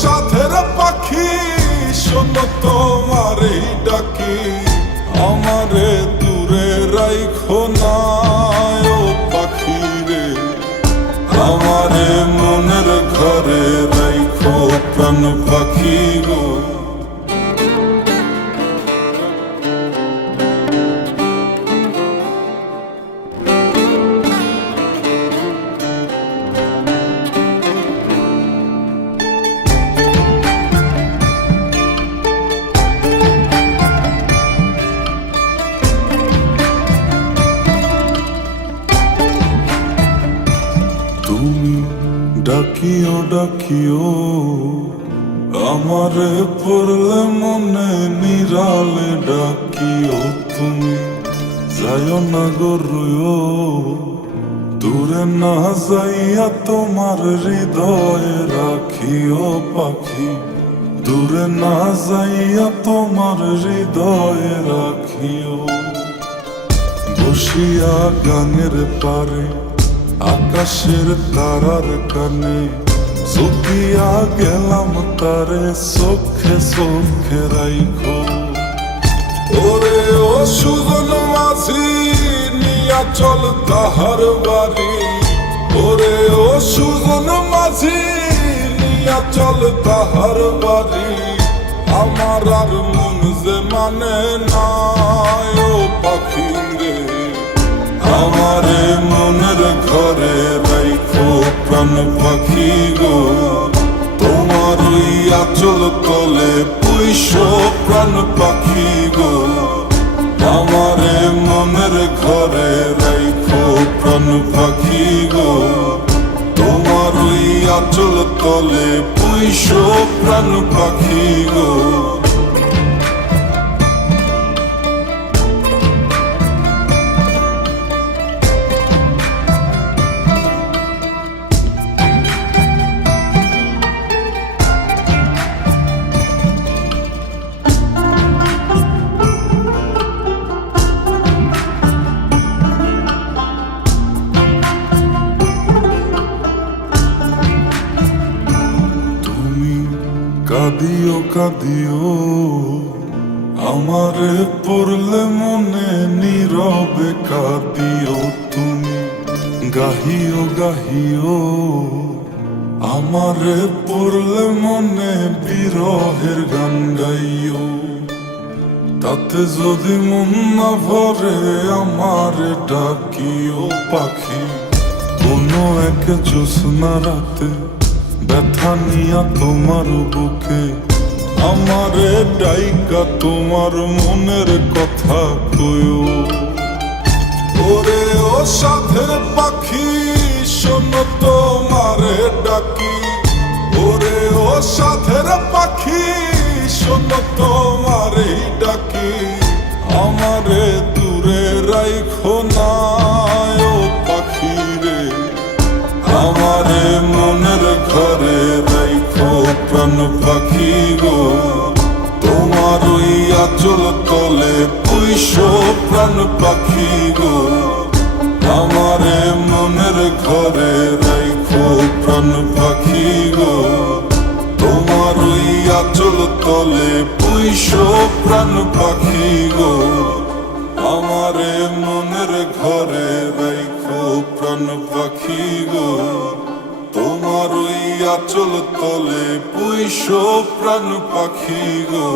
সাথের পাখি শোনো তোমারই ডাকি, আমারে দূরে রাইখো না ও পাখি রে, আমারে মনের ঘরে রাইখো প্রাণ পাখি গো। তুমি ডাকিও ডাকিও আমারে পড়লে মনে নিরালে ডাকিও, তুমি যাইও না গো রুইও দূরে না যাইয়া তোমার হৃদয়ে রাখিও পাখি, দূরে না যাইয়া তোমার হৃদয়ে রাখিও। বসিয়া গানের পারে আকাশের তারার কানে চুকিয়া গেলাম তারে চোখে চোখে রাইখো। ওরে ও সুজন মাঝি নিয়া চল তাহার বাড়ি, ওরে ও সুজন মাঝি নিয়া চল তাহার বাড়ি, আমার আর মন যে মানে না ও পাখি রে, আমারে মনের ঘরে রাইখো প্রাণ পাখি গো। তোমার ওই আঁচল তলে পুইশো প্রাণ পাখি গো, আমারে মনের ঘরে রাইখো প্রাণ পাখি গো। তোমার ওই আঁচল তলে পুইশো প্রাণ পাখি গো। কাঁদিও কাঁদিও আমারে পড়লে মনে নীরবে কাঁদিও, তুমি গাহিও গাহিও আমারে পড়লে মনে বিরহের গান গাইও। তাতে যদি মন না ভরে আমারে ডাকিও পাখি, কোনো এক জ্যোৎস্না রাতে ব্যথা নিয়া তোমার বুকে আমারে ডাইকা তোমার মনের কথা কইও। ওরে ও সাথের পাখি শোনো তোমারে ডাকি, ওরে ও সাথের পাখি শোনো তোমারে ডাকি, আমারে দূরে রাইখো না ও পাখি রে, আমারে মনের ঘরে রাইখো প্রাণ পাখি গো। তোমার ওই আঁচল তলে পুইশো প্রাণ পাখি গো, আমারে মনের ঘরে রাইখো প্রাণ পাখি গো। তোমার ওই আঁচল তলে পুইশো প্রাণ পাখি গো, আমারে মনের ঘরে রাইখো প্রাণ পাখি গো। তোমার ওই আঁচল তলে পুইশো প্রাণ পাখি গো।